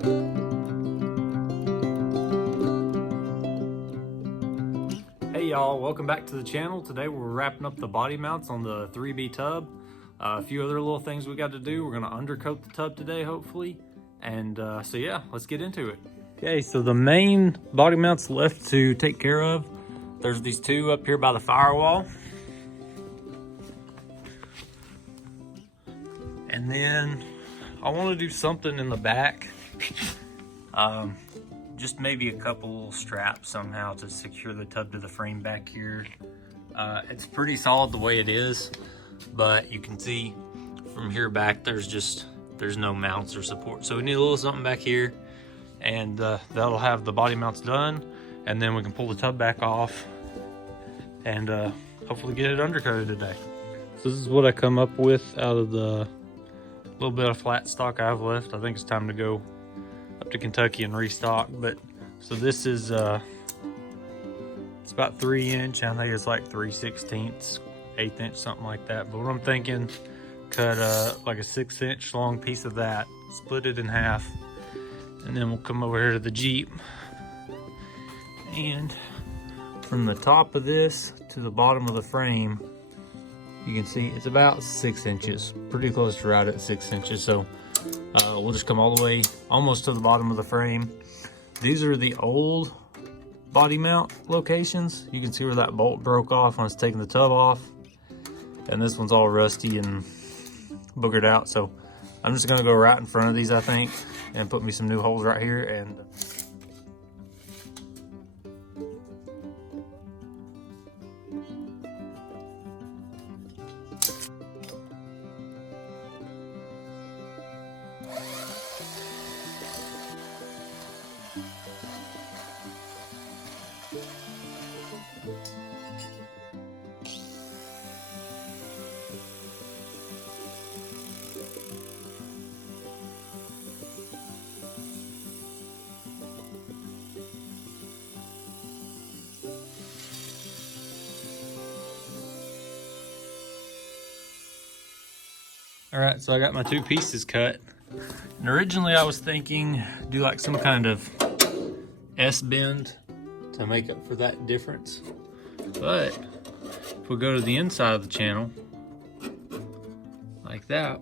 Hey y'all, welcome back to the channel. Today we're wrapping up the body mounts on the 3B tub. A few other little things we got to do. We're gonna undercoat the tub today, hopefully. And so yeah, let's get into it. Okay, so the main body mounts left to take care of. There's these two up here by the firewall. And then I want to do something in the back. Just maybe a couple straps somehow to secure the tub to the frame back here. It's pretty solid the way it is, but you can see from here back there's no mounts or support. So we need a little something back here, and that'll have the body mounts done, and then we can pull the tub back off and hopefully get it undercoated today. So this is what I come up with out of the little bit of flat stock I have left. I think it's time to go up to Kentucky and restock. But so this is it's about 3 inch. I think it's like 3/16, 1/8 inch, something like that. But what I'm thinking, cut like a 6 inch long piece of that, split it in half, and then we'll come over here to the Jeep, and from the top of this to the bottom of the frame, you can see it's about 6 inches, pretty close to right at 6 inches. So we'll just come all the way almost to the bottom of the frame. These are the old body mount locations. You can see where that bolt broke off when it's taking the tub off, and this one's all rusty and boogered out. So I'm just gonna go right in front of these, I think, and put me some new holes right here. And all right, so I got my two pieces cut. And originally I was thinking do like some kind of S-bend to make up for that difference. But if we go to the inside of the channel, like that,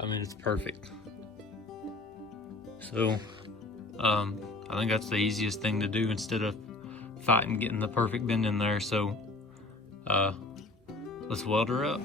I mean, it's perfect. So I think that's the easiest thing to do instead of fighting getting the perfect bend in there. So let's weld her up.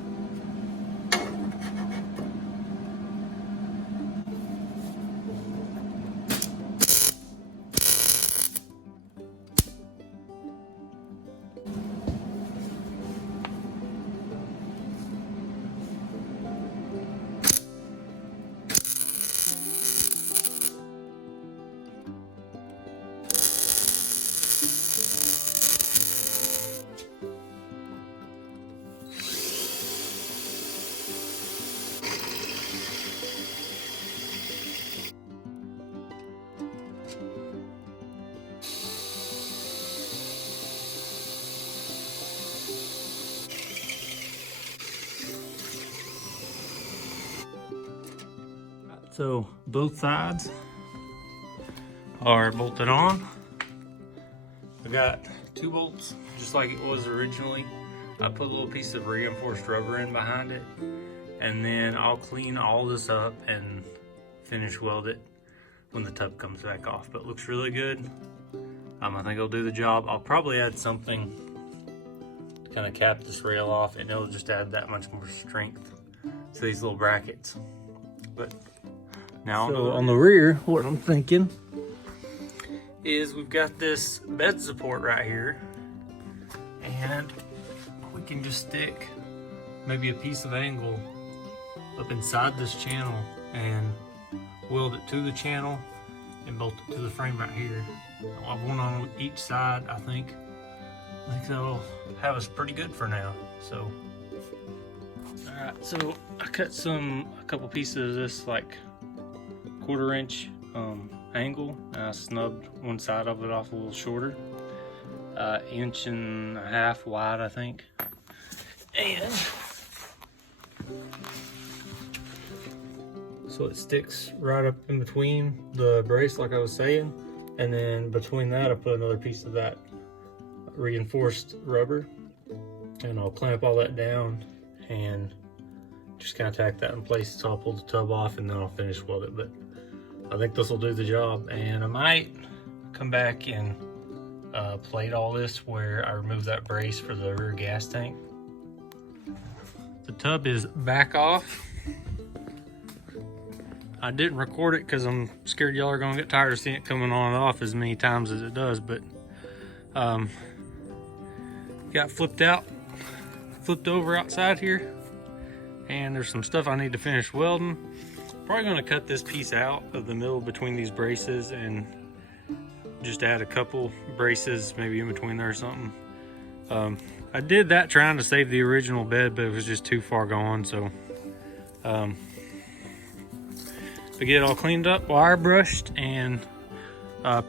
So both sides are bolted on. I got 2 bolts, just like it was originally. I put a little piece of reinforced rubber in behind it, and then I'll clean all this up and finish weld it when the tub comes back off. But it looks really good. I think it'll do the job. I'll probably add something to kind of cap this rail off, and it'll just add that much more strength to these little brackets. But now on the rear, what I'm thinking is we've got this bed support right here, and we can just stick maybe a piece of angle up inside this channel and weld it to the channel and bolt it to the frame right here. I'll have one on each side. I think that'll have us pretty good for now. So all right, so I cut a couple pieces of this like 1/4 inch angle, and I snubbed one side of it off a little shorter, 1.5 inches wide, I think. And so it sticks right up in between the brace like I was saying. And then between that I put another piece of that reinforced rubber, and I'll clamp all that down and just kind of tack that in place until I pull the tub off, and then I'll finish weld it. But I think this will do the job, and I might come back and plate all this where I remove that brace for the rear gas tank. The tub is back off. I didn't record it because I'm scared y'all are gonna get tired of seeing it coming on and off as many times as it does, but got flipped over outside here, and there's some stuff I need to finish welding. Probably gonna cut this piece out of the middle between these braces and just add a couple braces maybe in between there or something. I did that trying to save the original bed, but it was just too far gone, so to get it all cleaned up, wire brushed, and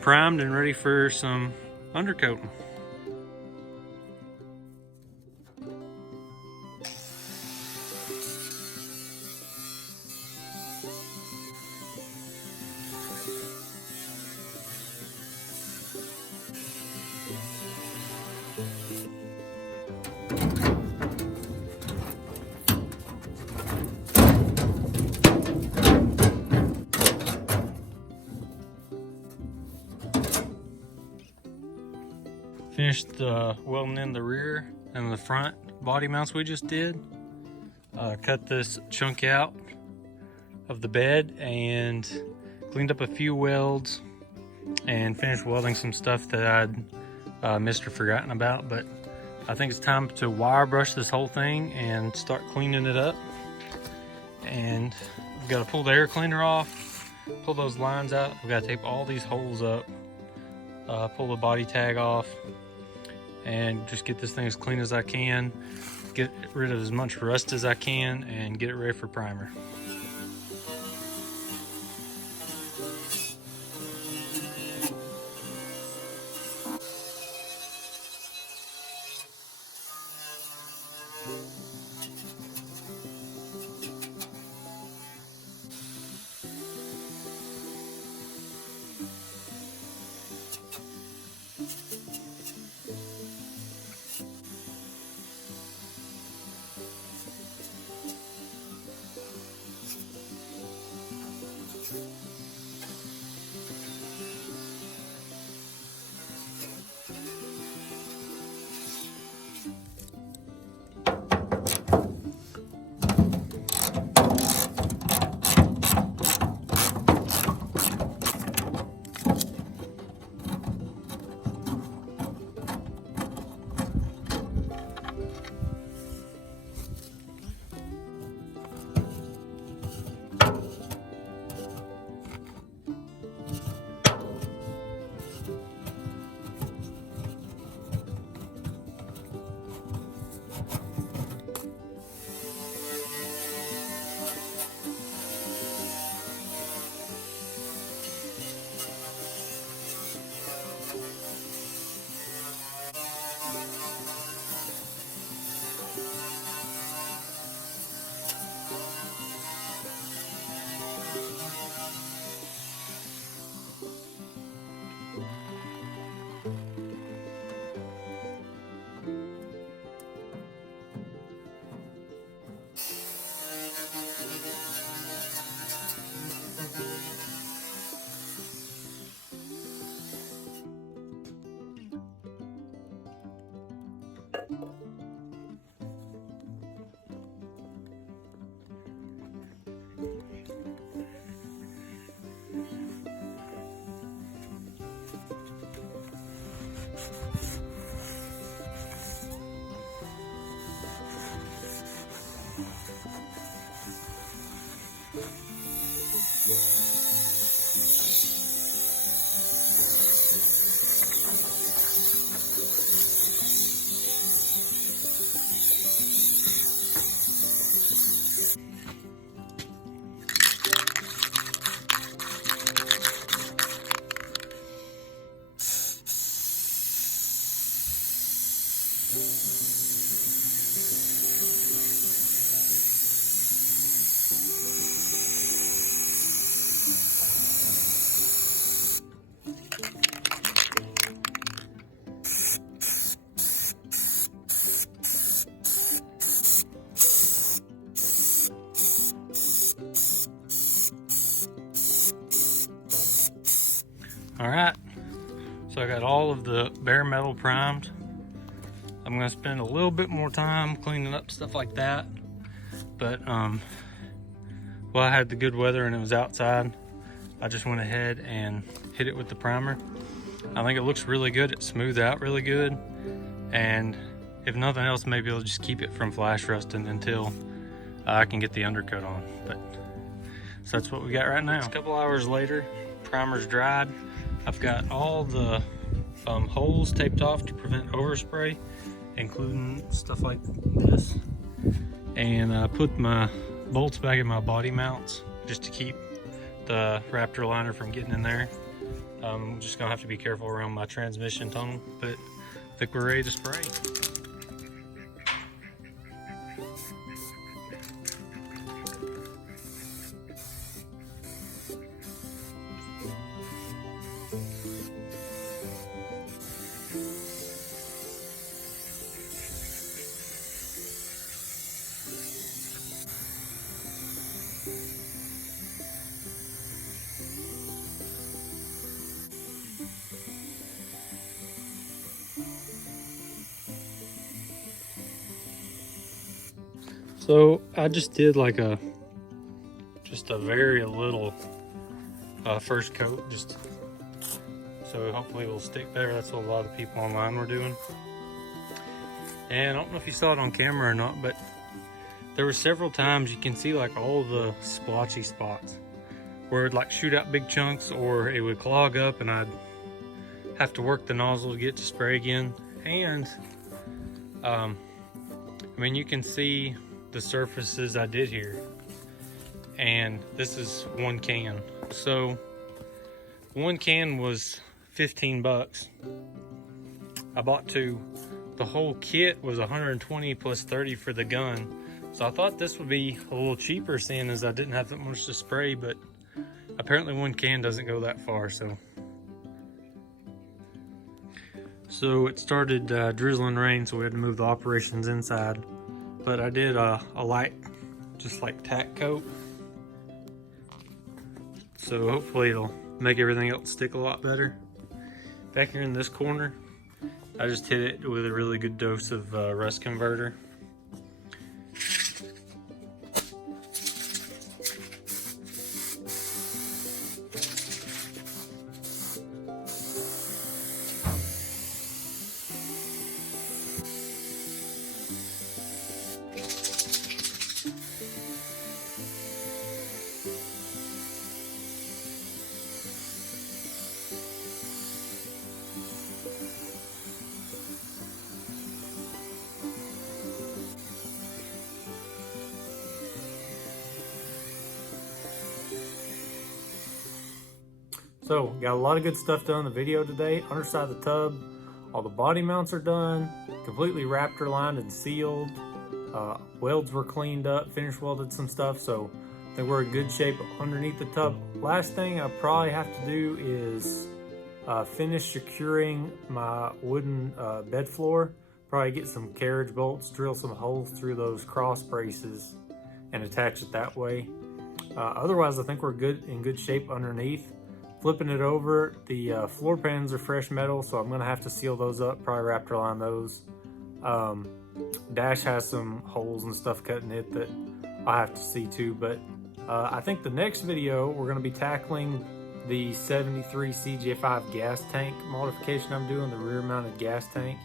primed and ready for some undercoating. Finished welding in the rear and the front body mounts we just did. Cut this chunk out of the bed and cleaned up a few welds and finished welding some stuff that I'd missed or forgotten about. But I think it's time to wire brush this whole thing and start cleaning it up. And we've got to pull the air cleaner off, pull those lines out. We've got to tape all these holes up, pull the body tag off, and just get this thing as clean as I can, get rid of as much rust as I can, and get it ready for primer. All right, so I got all of the bare metal primed. I'm gonna spend a little bit more time cleaning up stuff like that, but well, I had the good weather and it was outside. I just went ahead and hit it with the primer. I think it looks really good. It smoothed out really good, and if nothing else, maybe it'll just keep it from flash rusting until I can get the undercoat on. But so that's what we got right now. A couple hours later, primer's dried. I've got all the holes taped off to prevent overspray, including stuff like this, and I put my bolts back in my body mounts just to keep the Raptor Liner from getting in there. I'm just gonna have to be careful around my transmission tunnel, but I think we're ready to spray. So I just did like just a very little first coat, just so hopefully it will stick better. That's what a lot of people online were doing. And I don't know if you saw it on camera or not, but there were several times you can see like all the splotchy spots where it'd like shoot out big chunks, or it would clog up and I'd have to work the nozzle to get to spray again. And I mean, you can see the surfaces I did here, and this is one can. So one can was 15 bucks. I bought two. The whole kit was 120 plus 30 for the gun. So I thought this would be a little cheaper, seeing as I didn't have that much to spray, but apparently one can doesn't go that far. So it started drizzling rain, so we had to move the operations inside. But I did a light, just like tack coat. So hopefully it'll make everything else stick a lot better. Back here in this corner, I just hit it with a really good dose of rust converter. So, got a lot of good stuff done in the video today. Underside of the tub, all the body mounts are done, completely Raptor lined and sealed. Welds were cleaned up, finish welded some stuff, so I think we're in good shape underneath the tub. Last thing I probably have to do is finish securing my wooden bed floor. Probably get some carriage bolts, drill some holes through those cross braces and attach it that way. Otherwise, I think we're in good shape underneath. Flipping it over, the floor pans are fresh metal, so I'm gonna have to seal those up, probably Raptor line those. Dash has some holes and stuff cut in it that I'll have to see too, but I think the next video, we're gonna be tackling the 73 CJ5 gas tank modification I'm doing, the rear mounted gas tank.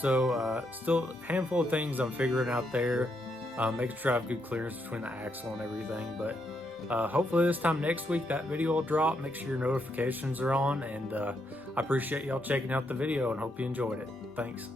So still a handful of things I'm figuring out there, making sure I have good clearance between the axle and everything, but hopefully this time next week that video will drop. Make sure your notifications are on, and I appreciate y'all checking out the video and hope you enjoyed it. Thanks.